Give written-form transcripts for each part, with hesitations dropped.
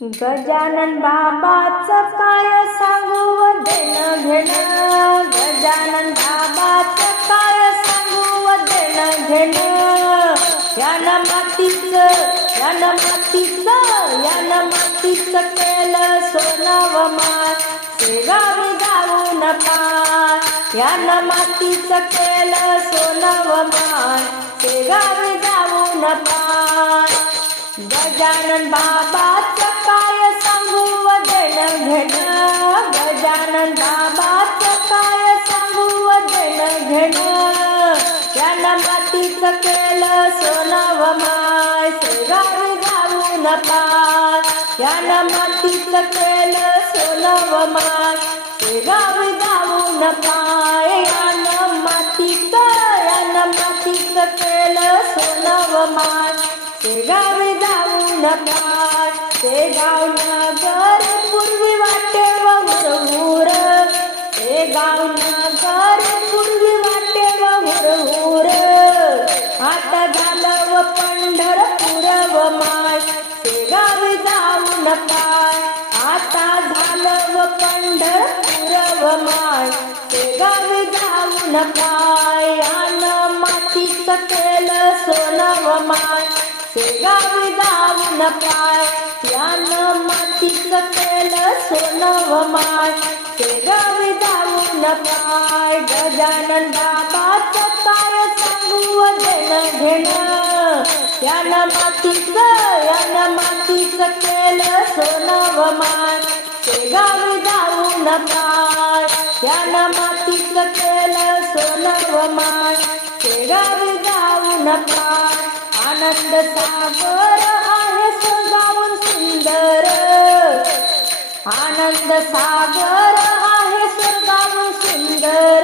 गजानन बाबाचं काय सांगू व देणं घेणं, गजानन बाबाचं काय सांगू व देणं घेणं. यानं मातीचं केलं सोनं व माय, शेगावी जाऊन पाय. यानं मातीचं केलं सोनं व माय, शेगावी जाऊन पाय. गजानन बाबाचं काय सांगू व देणं घेणं, गजानन बाबाचं काय सांगू व देणं घेणं. यानं मातीचं केलं सोनं व माय, शेगावी जाऊन पाय. यानं मातीचं केलं सोनं व माय, शेगावी जाऊन पाय. यानं मातीचं केलं सोनं व माय, शेगावी जाऊन पाय. शेगाव नगर पूर्वी वाटे व हुरहुर, शेगाव नगर पूर्वी वाटे व हुरहुर. आता झालं व पंढरपूर व माय, शेगावी जाऊन पाय. आता झालं व पंढरपूर व माय, शेगावी जाऊन पाय. यानं मातीचं केलं सोनं व माय, शेगावी जाऊन पाय. यानं मातीचं केलं सोनं व माय, शेगावी जाऊन पाय. गजानन बाबाचं काय सांगू व देणं घेणं, यानं मातीचं केलं सोनं व माय, शेगावी जाऊन पाय. यानं मातीचं केलं सोनं व माय, शेगावी जाऊन पाय. आनंद सागर आहे स्वर्गाहून सुंदर, आनंद सागर आहे स्वर्गाहून सुंदर.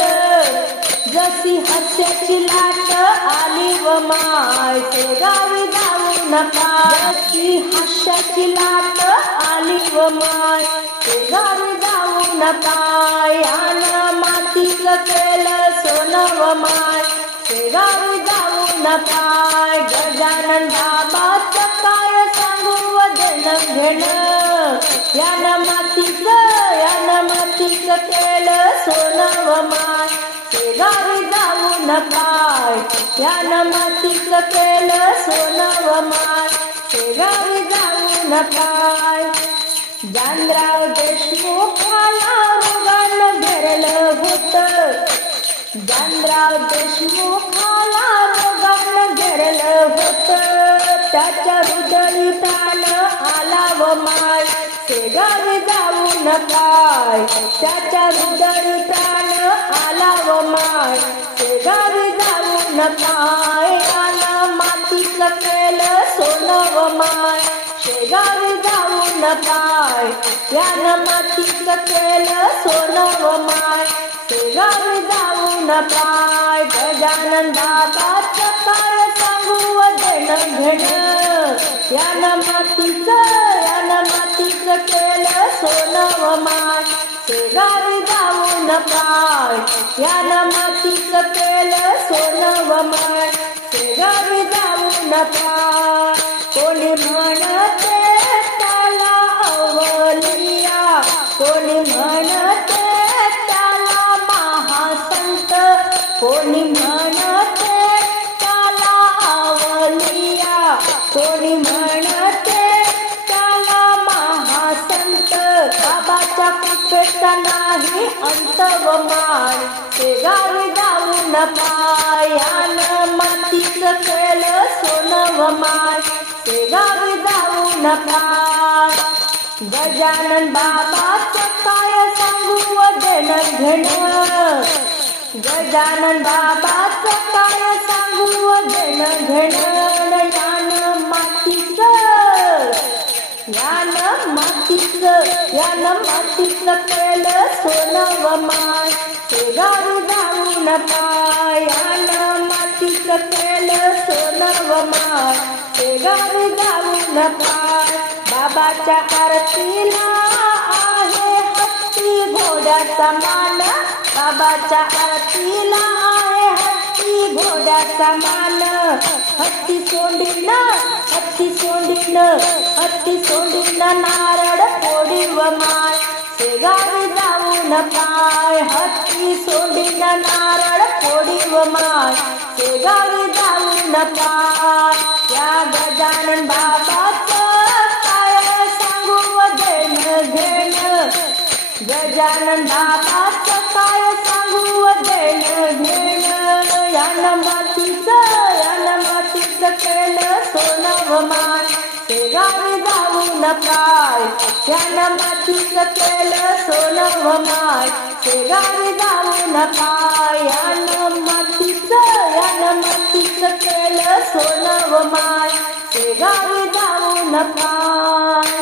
जशी हास्याची लाट आली व माय, शेगावी जाऊन पाय. जशी हास्याची लाट आली व माय, शेगावी जाऊन पाय. यानं मातीचं केलं सोनं व माय, शेगावी जाऊन पाय. गजानन बाबाचं काय सांगू व देणं घेणं, यानं मातीचं केलं सोनं व माय, शेगावी जाऊन पाय. यानं मातीचं केलं सोनं व माय, शेगावी जाऊन पाय. जानराव देशमुखाला रोगानं घेरलं होतं, जानराव देशमुखाला रोगानं घेरलं होतं. त्याच्या हृदयी प्राण आला व माय, शेगावी जाऊन पाय. त्याच्या हृदयी प्राण आला व माय, शेगावी जाऊन पाय. यानं मातीचं केलं सोनं व माय, शेगावी जाऊन पाय. यानं मातीचं केलं सोनं व माय, शेगावी जाऊन पाय. गजानन बाबाचं काय सांगू व देणं घेणं, यानं मातीचं केलं सोनं व माय, शेगावी जाऊन पाय. यानं मातीचं केलं सोनं व माय, शेगावी जाऊन पाय. कोणी म्हणते त्याला अवलिया, कोणी म्हणते त्याला महासंत, कोणी म्हणते त्याला अवलिया, कोणी म्हणते त्याला महासंत. बाबाच्या कृपेचा नाही अंत व माय, शेगावी जाऊन पाय. यानं मातीचं केलं सोनं व माय, शेगावी जाऊन पाय. गजानन बाबाचं काय सांगू व देणं घेणं, गजानन बाबाचं काय सांगू व देणं घेणं. यानं मातीचं केलं सोनं व माय, शेगावी जाऊन पाय. यानं मातीचं केलं सोनं व माय, शेगावी जाऊन पाय. बाबाच्या आरतीला आहे हत्ती घोड्याचा मान, बाबाच्या आरतीला आहे हत्ती घोड्याचा मान. हत्ती सोंडीनं नारळ फोडीव माय शेगावी जाऊन पाय हत्ती सोडीन नारळ फोडीव माय शेगावी जाऊन पाय या गजानन बाबाचं काय सांगू देण घेण गजानन बाबाचं काय सांगू देण घेण यानं मातीचं केलं सोनं माय शेगावी जाऊन पाय यानं मातीचं केलं सोनं माय शेगावी जाऊन पाय यानं मातीचं केलं सोनं माय शेगावी जाऊन पाय